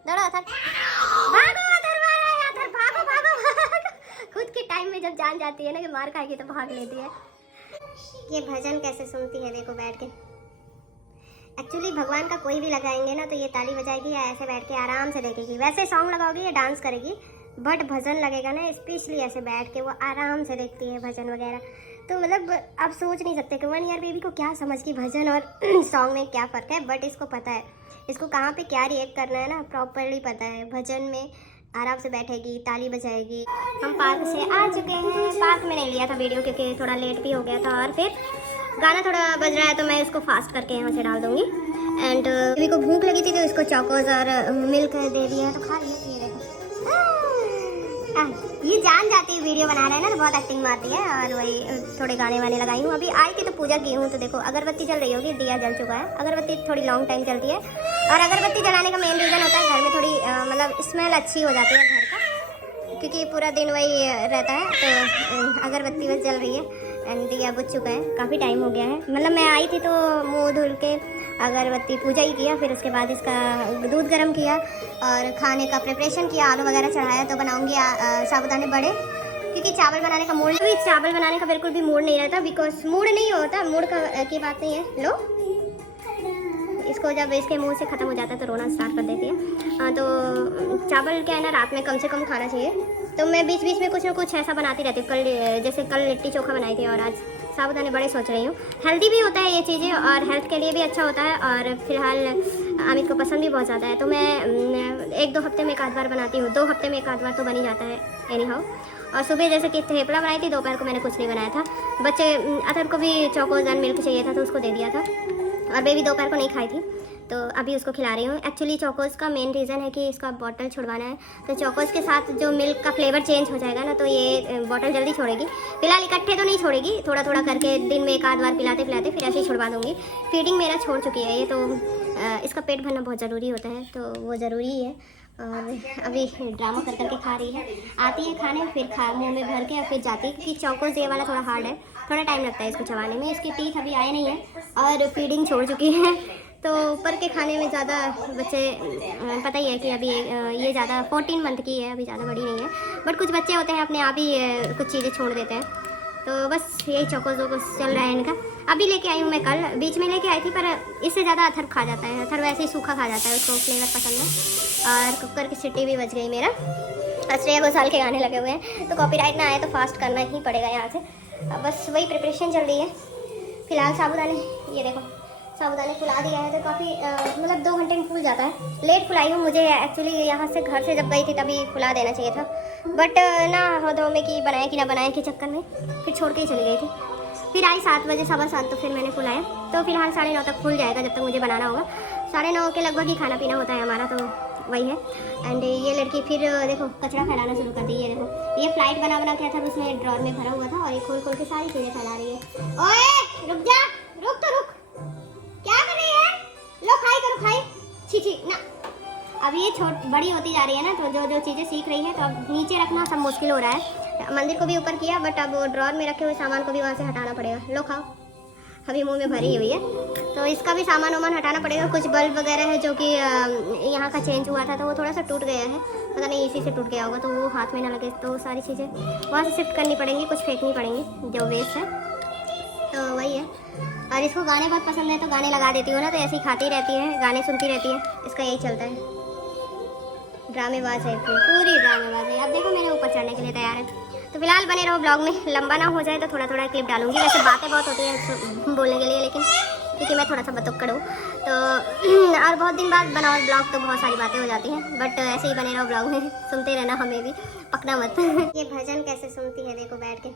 दौड़ो अथर, भागो अथर, मारो अथर, भागो भागो भागो। खुद के टाइम में जब जान जाती है ना कि मार खाएगी तो भाग लेती है। ये भजन कैसे सुनती है देखो बैठ के। एक्चुअली भगवान का कोई भी लगाएंगे ना तो ये ताली बजाएगी या ऐसे बैठ के आराम से देखेगी। वैसे सॉन्ग लगाओगी या डांस करेगी, बट भजन लगेगा ना स्पेशली ऐसे बैठ के वो आराम से देखती है भजन वगैरह। तो मतलब आप सोच नहीं सकते कि 1 ईयर बेबी को क्या समझ की भजन और सॉन्ग में क्या फ़र्क है। बट इसको पता है, इसको कहाँ पे क्या रिएक्ट करना है ना प्रॉपरली पता है। भजन में आराम से बैठेगी, ताली बजाएगी। हम पार्क से आ चुके हैं। पार्क में नहीं लिया था वीडियो क्योंकि थोड़ा लेट भी हो गया था, और फिर गाना थोड़ा बज रहा है तो मैं इसको फास्ट करके यहाँ से डाल दूँगी। एंड बेबी को भूख लगी थी तो इसको चौकोज और मिल्क दे दिया है तो खा लिया। ये देखो ये जान जाती है वीडियो बना रहे हैं ना तो बहुत एक्टिंग मारती है। और वही थोड़े गाने वाने लगाई हूँ। अभी आई थी तो पूजा की हूँ तो देखो अगरबत्ती जल रही होगी, दिया जल चुका है। अगरबत्ती थोड़ी लॉन्ग टाइम चलती है और अगरबत्ती जलाने का मेन रीज़न होता है घर में थोड़ी मतलब स्मेल अच्छी हो जाती है घर का, क्योंकि पूरा दिन वही रहता है। तो अगरबत्ती बस जल रही है एंड दिया बुझ चुका है। काफ़ी टाइम हो गया है, मतलब मैं आई थी तो मुँह धुल के अगरबत्ती पूजा ही किया, फिर उसके बाद इसका दूध गर्म किया और खाने का प्रिपरेशन किया। आलू वगैरह चढ़ाया तो बनाऊंगी साबुदाने बड़े, क्योंकि चावल बनाने का मूड नहीं, चावल बनाने का बिल्कुल भी मूड नहीं रहता। बिकॉज मूड नहीं होता, मूड की बात नहीं है। लो इसको जब इसके मुंह से ख़त्म हो जाता है तो रोना स्टार्ट कर देती है। हाँ तो चावल क्या है ना रात में कम से कम खाना चाहिए। तो मैं बीच बीच में कुछ ना कुछ ऐसा बनाती रहती हूँ। जैसे कल लिट्टी चोखा बनाई थी और आज साबुदाने बड़े सोच रही हूँ। हेल्दी भी होता है ये चीज़ें और हेल्थ के लिए भी अच्छा होता है। और फिलहाल अमित को पसंद भी बहुत ज़्यादा है तो मैं 1-2 हफ्ते में एक आध बार बनाती हूँ। 2 हफ्ते में एक आध बार तो बन ही जाता है एनी हाउ। और सुबह जैसे कि थेपला बनाई थी, दोपहर को मैंने कुछ नहीं बनाया था। बच्चे अथर को भी चोकोज एंड मिल्क चाहिए था तो उसको दे दिया था और बेबी दोपहर को नहीं खाई थी तो अभी उसको खिला रही हूँ। एक्चुअली चोकोज का मेन रीज़न है कि इसका बॉटल छुड़वाना है। तो चोकोज के साथ जो मिल्क का फ्लेवर चेंज हो जाएगा ना तो ये बॉटल जल्दी छोड़ेगी। फिलहाल इकट्ठे तो नहीं छोड़ेगी, थोड़ा थोड़ा करके दिन में एक आध बार पिलाते पिलाते फिर ऐसे ही छुड़वा दूँगी। फीडिंग मेरा छोड़ चुकी है ये, तो इसका पेट भरना बहुत ज़रूरी होता है तो वो ज़रूरी ही है। और अभी ड्रामा कर करके खा रही है, आती है खाने फिर मुँह में भर के और फिर जाती है, क्योंकि चोकोज ये वाला थोड़ा हार्ड है, थोड़ा टाइम लगता है इसको चबाने में। इसके टीथ अभी आए नहीं है और फीडिंग छोड़ चुकी है तो ऊपर के खाने में ज़्यादा बच्चे पता ही है कि अभी ये ज़्यादा 14 मंथ की है, अभी ज़्यादा बड़ी नहीं है। बट कुछ बच्चे होते हैं अपने आप ही कुछ चीज़ें छोड़ देते हैं। तो बस यही चोकोज वोकोज चल रहा है इनका। अभी लेके आई हूँ मैं, कल बीच में लेके आई थी पर इससे ज़्यादा अथर खा जाता है। अथर वैसे ही सूखा खा जाता है, उसको फ्लेवर पसंद है। और कुकर की सीटी भी बज गई मेरा। श्रेया घोषाल के गाने लगे हुए हैं तो कॉपीराइट ना आए तो फास्ट करना ही पड़ेगा यहाँ से। बस वही प्रिपरेशन चल रही है। फिलहाल साबुदाने ये देखो साबुदाने फुला दिया है तो काफ़ी मतलब 2 घंटे में फूल जाता है। लेट फुलाई हूँ, मुझे एक्चुअली यहाँ से घर से जब गई थी तभी फुला देना चाहिए था, बट ना हो दो में कि बनाए कि ना बनाए के चक्कर में फिर छोड़ के ही चली गई थी। फिर आई 7 बजे 7:15 तो फिर मैंने फुलाया। तो फिलहाल 9:30 तक फूल जाएगा जब तक मुझे बनाना होगा। 9:30 के लगभग ही खाना पीना होता है हमारा, तो वही है। एंड ये लड़की फिर देखो कचरा फैलाना शुरू कर दी है। देखो ये फ्लाइट बना बना क्या था, उसमें ड्रॉर में भरा हुआ था और ये खोल खोल के सारी चीज़ें फैला रही है। ओए रुक जा, रुक तो रुक, क्या कर रही है? लो खाई करो, खाई। छी छी ना। अब ये बड़ी होती जा रही है ना तो जो जो चीज़ें सीख रही है तो अब नीचे रखना सब मुश्किल हो रहा है। मंदिर को भी ऊपर किया बट अब वो ड्रॉर में रखे हुए सामान को भी वहाँ से हटाना पड़ेगा। लो खाओ, अभी मुंह में भरी हुई है तो इसका भी सामान वामान हटाना पड़ेगा। कुछ बल्ब वगैरह है जो कि यहाँ का चेंज हुआ था तो वो थोड़ा सा टूट गया है, पता नहीं इसी से टूट गया होगा तो वो हाथ में ना लगे। तो सारी चीज़ें वहाँ से शिफ्ट करनी पड़ेंगी, कुछ फेंकनी पड़ेंगी जो वेस्ट है। तो वही है। और इसको गाने बहुत पसंद है तो गाने लगा देती हूँ ना तो ऐसे ही खाती रहती है, गाने सुनती रहती है। इसका यही चलता है, ड्रामेबाज है पूरी ड्रामेबाज है। अब देखो मेरे ऊपर चढ़ने के लिए तैयार है। तो फिलहाल बने रहो ब्लॉग में, लंबा ना हो जाए तो थोड़ा थोड़ा क्लिप डालूंगी। वैसे बातें बहुत होती है बोलने के लिए, लेकिन क्योंकि मैं थोड़ा सा बतुक्कड़ हूँ तो और बहुत दिन बाद बनाओ ब्लॉग तो बहुत सारी बातें हो जाती हैं। बट ऐसे ही बने रहो ब्लॉग में, सुनते रहना, हमें भी पकना मत। ये भजन कैसे सुनती है देखो बैठ के।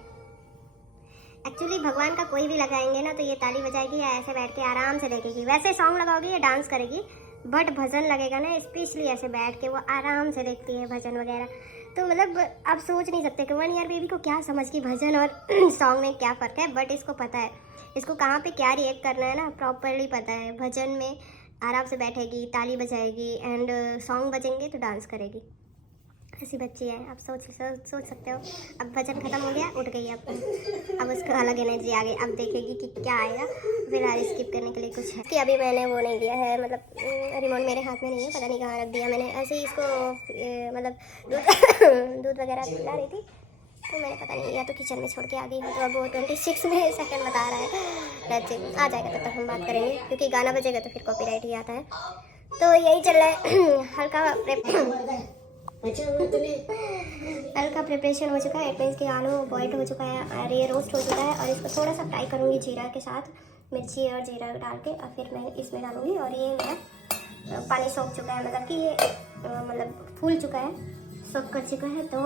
एक्चुअली भगवान का कोई भी लगाएंगे ना तो ये ताली बजाएगी या ऐसे बैठ के आराम से देखेगी। वैसे सॉन्ग लगाओगी या डांस करेगी, बट भजन लगेगा ना स्पेशली ऐसे बैठ के वो आराम से देखती है भजन वगैरह। तो मतलब आप सोच नहीं सकते कि 1 ईयर बेबी को क्या समझ की भजन और सॉन्ग में क्या फ़र्क है। बट इसको पता है, इसको कहाँ पे क्या रिएक्ट करना है ना प्रॉपरली पता है। भजन में आराम से बैठेगी, ताली बजाएगी एंड सॉन्ग बजेंगे तो डांस करेगी। ऐसी बच्ची है, आप सोच सकते हो। अब वजन खत्म हो गया, उठ गई अब उसको अलग एनर्जी आ गई। अब देखेगी कि क्या आएगा, फिलहाल स्किप करने के लिए कुछ है कि अभी मैंने वो नहीं दिया है, मतलब रिमोट मेरे हाथ में नहीं है, पता नहीं कहाँ रख दिया मैंने। ऐसे ही इसको मतलब दूध वगैरह पिला रही थी, तो मैंने पता नहीं या तो किचन में छोड़ के आ गई हूँ। तो अब वो 26 में सेकंड बता रहा है, आ जाएगा तब तक हम बात करेंगे, क्योंकि गाना बजेगा तो फिर कॉपीराइट ही आता है। तो यही चल रहा है, हल्का प्रिपरेशन हो चुका है। इट मीन्स कि आलू बॉइल्ड हो चुका है और ये रोस्ट हो चुका है, और इसको थोड़ा सा फ्राई करूँगी जीरा के साथ, मिर्ची और जीरा डाल के, और फिर मैं इसमें डालूँगी। और ये मेरा पानी सोख चुका है, मतलब कि ये मतलब फूल चुका है, सोख कर चुका है। तो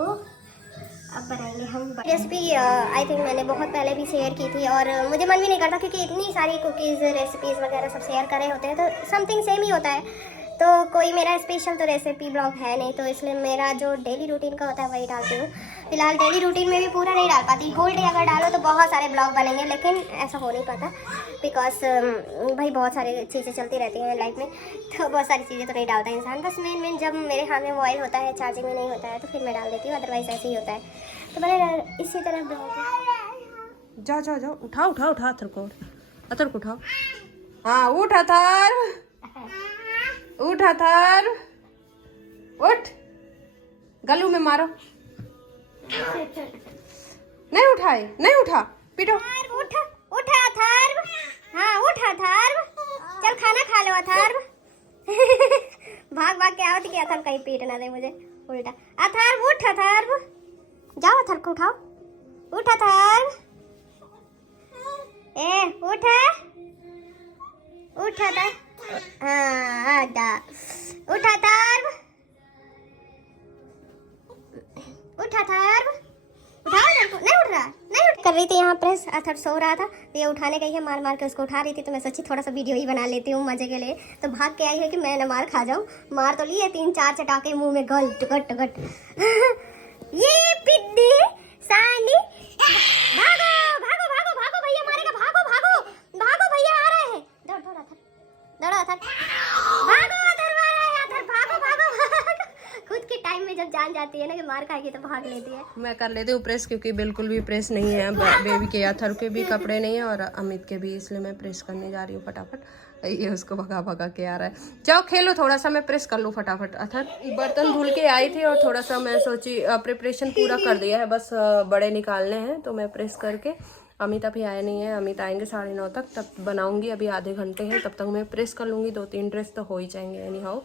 अब बनाएंगे हम रेसिपी। आई थिंक मैंने बहुत पहले भी शेयर की थी, और मुझे मन भी नहीं करता, क्योंकि इतनी सारी कुकीज़ रेसिपीज़ वगैरह सब शेयर करे होते हैं, तो समथिंग सेम ही होता है। तो कोई मेरा स्पेशल तो रेसिपी ब्लॉग है नहीं, तो इसलिए मेरा जो डेली रूटीन का होता है वही डालती हूँ। फिलहाल डेली रूटीन में भी पूरा नहीं डाल पाती, होल डे अगर डालो तो बहुत सारे ब्लॉग बनेंगे, लेकिन ऐसा हो नहीं पाता, बिकॉज भाई बहुत सारी चीज़ें चलती रहती हैं लाइफ में, तो बहुत सारी चीज़ें तो नहीं डालता इंसान। बस मेन जब मेरे हाथ में मोबाइल होता है, चार्जिंग में नहीं होता है, तो फिर मैं डाल देती हूँ, अदरवाइज ऐसे ही होता है। तो बने इसी तरह ब्लॉग। जा उठाओ अथर को उठाओ। हाँ उठ अथर उठ, गलू में मारो। नहीं उठा पीटो। उठा अथर्व, हाँ उठा अथर्व, चल खाना खा लो अथर्व। भाग के आओ कि अथर्व कहीं पीट ना दे मुझे उल्टा। अथर्व उठ, अथर्व जाओ, अथर्व को उठाओ, उठ अथर्व, उठ अथर्व, हाँ आजा, उठ अथर्व, उठ अथर्व, उठाओ, नहीं उठ रहा, नहीं उठ कर रही थी यहाँ प्रेस। अथर्व सो रहा था, तो ये उठाने गई है, मार के उसको उठा रही थी, तो मैं सोची थोड़ा सा वीडियो ही बना लेती हूँ मजे के लिए। तो भाग के आई है कि मैं न मार खा जाऊँ, मार तो लिए 3-4 चटाके मुंह में, गट ये पिद्दी सानी, भागो भैया मारेगा, भागो भैया आ रहे हैं, दौड़ो अथर्व, भागो अथर्व आ रहा है, अथर्व भागो। खुद के टाइम में जब जान जाती है ना कि मार खाएगी तो भाग लेती है। मैं कर लेती हूँ प्रेस, क्योंकि बिल्कुल भी प्रेस नहीं है बेबी के, अथर्व के भी कपड़े नहीं है और अमित के भी, इसलिए मैं प्रेस करने जा रही हूँ फटाफट। ये उसको भगा के आ रहा है, जाओ खेलो थोड़ा सा, मैं प्रेस कर लूँ फटाफट। अथर्व बर्तन धुल के आई थी और थोड़ा सा मैं सोची प्रिपरेशन पूरा कर दिया है, बस बड़े निकालने हैं, तो मैं प्रेस करके, अमित अभी आए नहीं है, अमित आएंगे 9:30 तक, तब बनाऊंगी। अभी आधे घंटे हैं, तब तक मैं प्रेस कर लूँगी, 2-3 ड्रेस तो हो ही जाएंगे एनी हाउ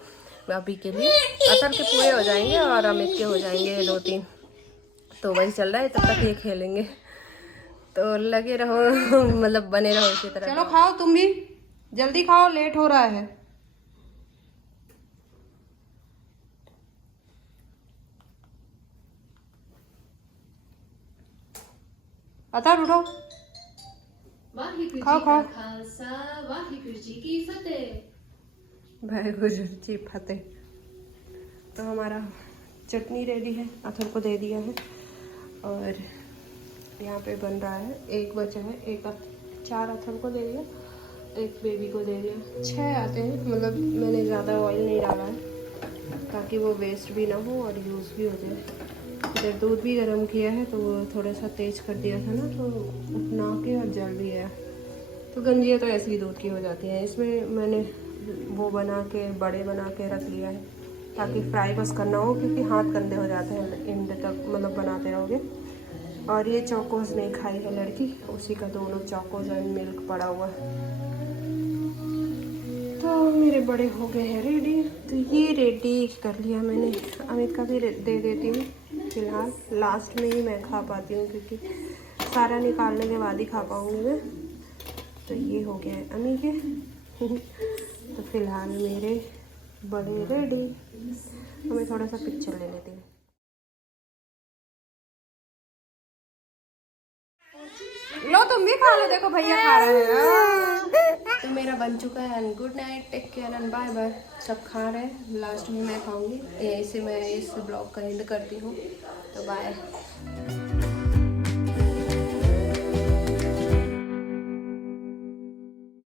अभी के लिए। अथर्व के पूरे हो जाएंगे और अमित के हो जाएंगे 2-3, तो वही चल रहा है, तब तक ये खेलेंगे। तो लगे रहो, मतलब बने रहो इसी तरह। चलो खाओ, तुम भी जल्दी खाओ, लेट हो रहा है। अथर्व उठो, खाओ वाहिगुरु जी की फतेह। वाहिगुरु जी फतेह। तो हमारा चटनी रेडी है, अथर्व को दे दिया है, और यहाँ पे बन रहा है, 1 बचा है, 4 अथर्व को दे दिया, 1 बेबी को दे दिया, 6 आते हैं, मतलब मैंने ज़्यादा ऑयल नहीं डाला है ताकि वो वेस्ट भी ना हो और यूज़ भी हो जाए। फिर दूध भी गर्म किया है, तो वो थोड़ा सा तेज कर दिया था ना, तो उठना के और जल भी है, तो गंजियाँ तो ऐसे ही दूध की हो जाती हैं। इसमें मैंने वो बड़े बना के रख लिया है, ताकि फ्राई बस करना हो, क्योंकि हाथ गंदे हो जाते हैं एंड तक, मतलब बनाते रहोगे। और ये चोकोज नहीं खाई है लड़की, उसी का दोनों चोकोज एंड मिल्क पड़ा हुआ है। तो मेरे बड़े हो गए हैं रेडी, तो ये रेडी कर लिया मैंने। अमित का भी दे देती हूँ, फिलहाल लास्ट में ही मैं खा पाती हूँ, क्योंकि सारा निकालने के बाद ही खा पाऊँगी मैं। तो ये हो गया है अमी के। तो फिलहाल मेरे बड़े रेडी, हमें थोड़ा सा पिक्चर ले लेते हैं। लो तुम भी खा लो, देखो भैया खा रहे हैं। तो मेरा बन चुका है, and good night, take care and bye bye. सब खा रहे हैं, लास्ट में मैं खाऊंगी, यहीं से मैं इस ब्लॉग का एंड करती हूँ। तो बाय।